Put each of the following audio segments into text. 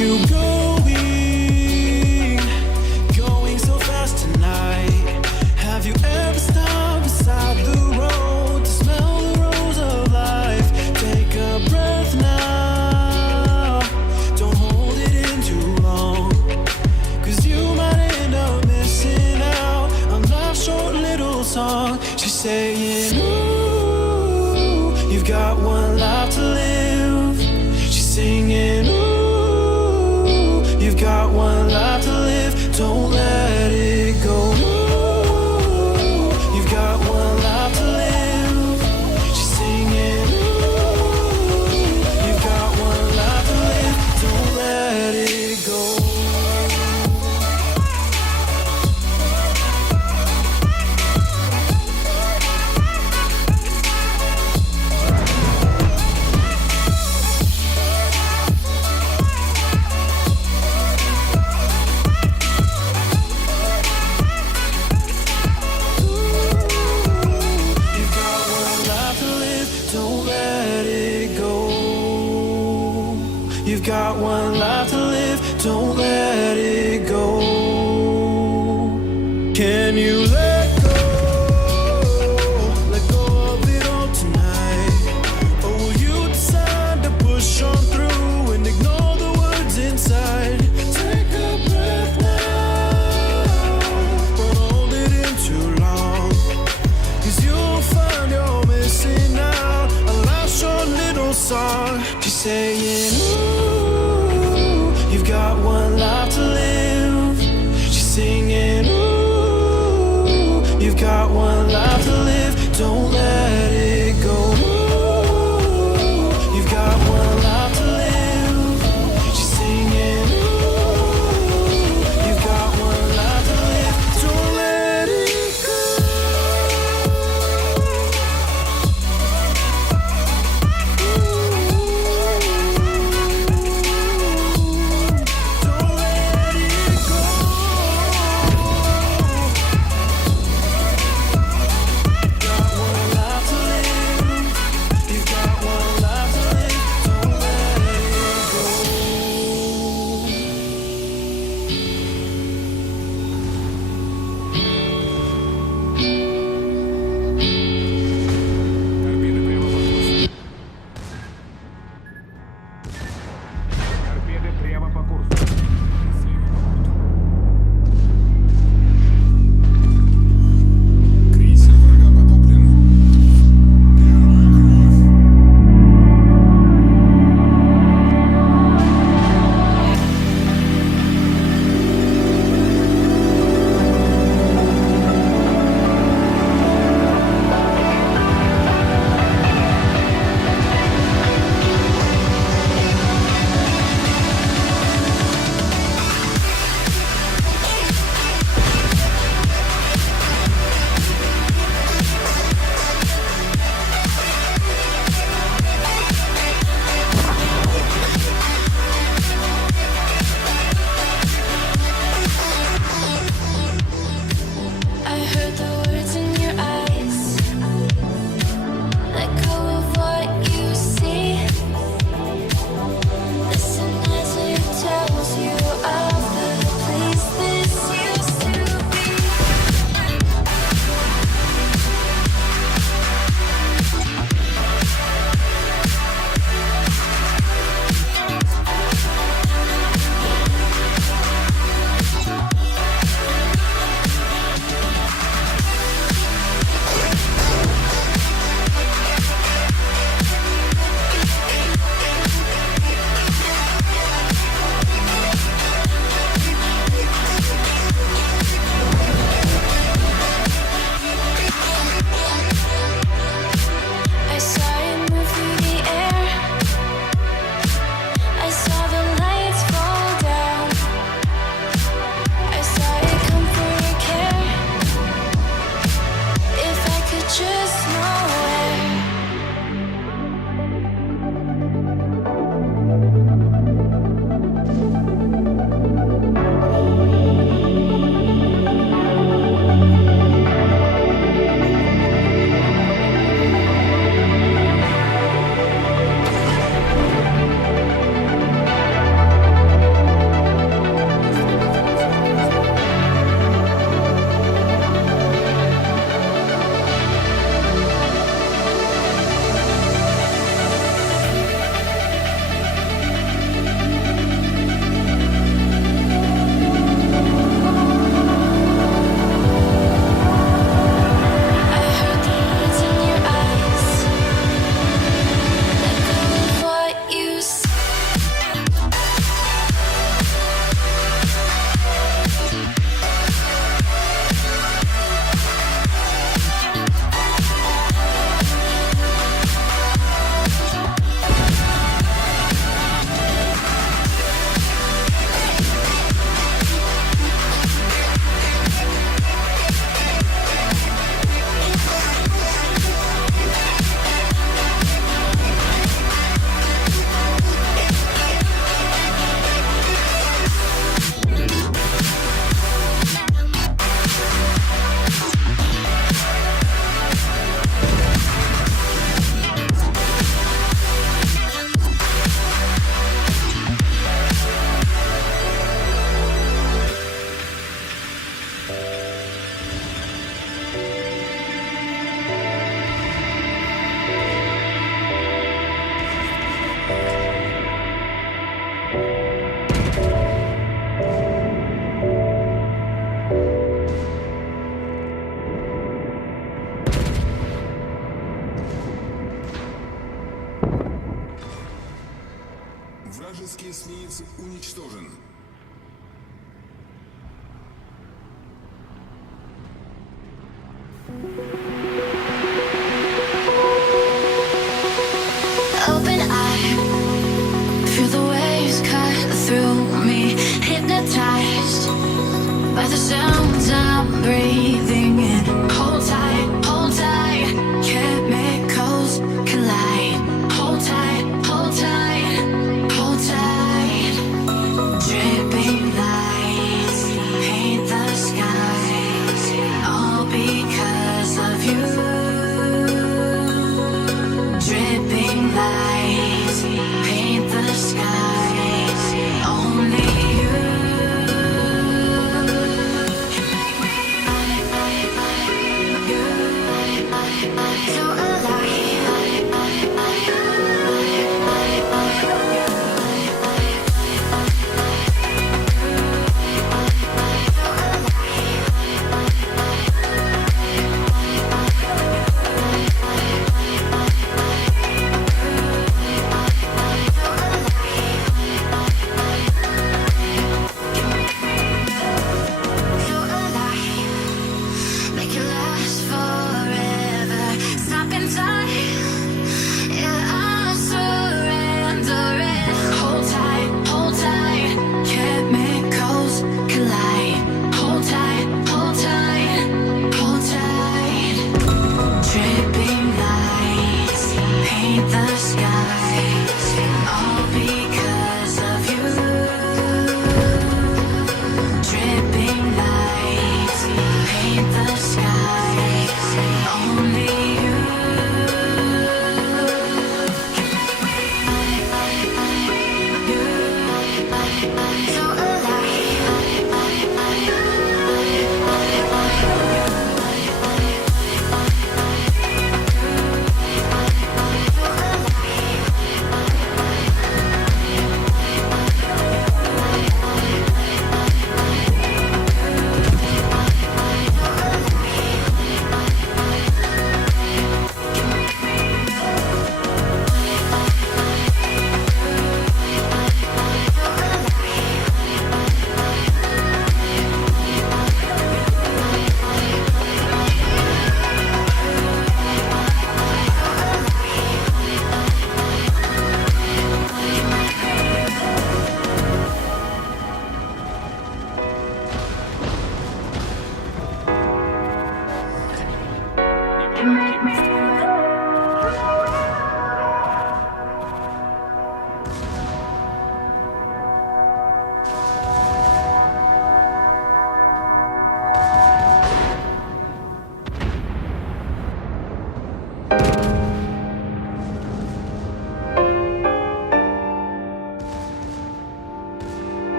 you going so fast tonight? Have you ever stopped beside the road to smell the rose of life? Take a breath now, don't hold it in too long, 'cause you might end up missing out on life's short little song. She's saying, ooh, you've got one life to live. She's singing, ooh, you've got one life to live. Don't let it go. Ooh, you've got one life to live. She's singing, ooh, you've got one life to live. Don't let it go. You've got one life to live, don't let it go. Can you let go of it all tonight? Or will you decide to push on through and ignore the words inside? Take a breath now, don't hold it in too long, 'cause you'll find you're missing out on life's short little song. She's saying, ooh, you've got one life to live. She's singing, ooh, you've got one life to live. Don't let it go. Ooh, you've got one life to live. She's singing, ooh, you've got one life to live. Don't let it go. Вражеский эсминец уничтожен. Open eye, feel the waves cut through me, hypnotized by the sounds I'm breathing in. Hold tight, chemicals collide. Hold tight, hold tight, hold tight. Dripping lights paint the skies, all because of you. Dripping lights paint the skies, only you. I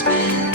spit.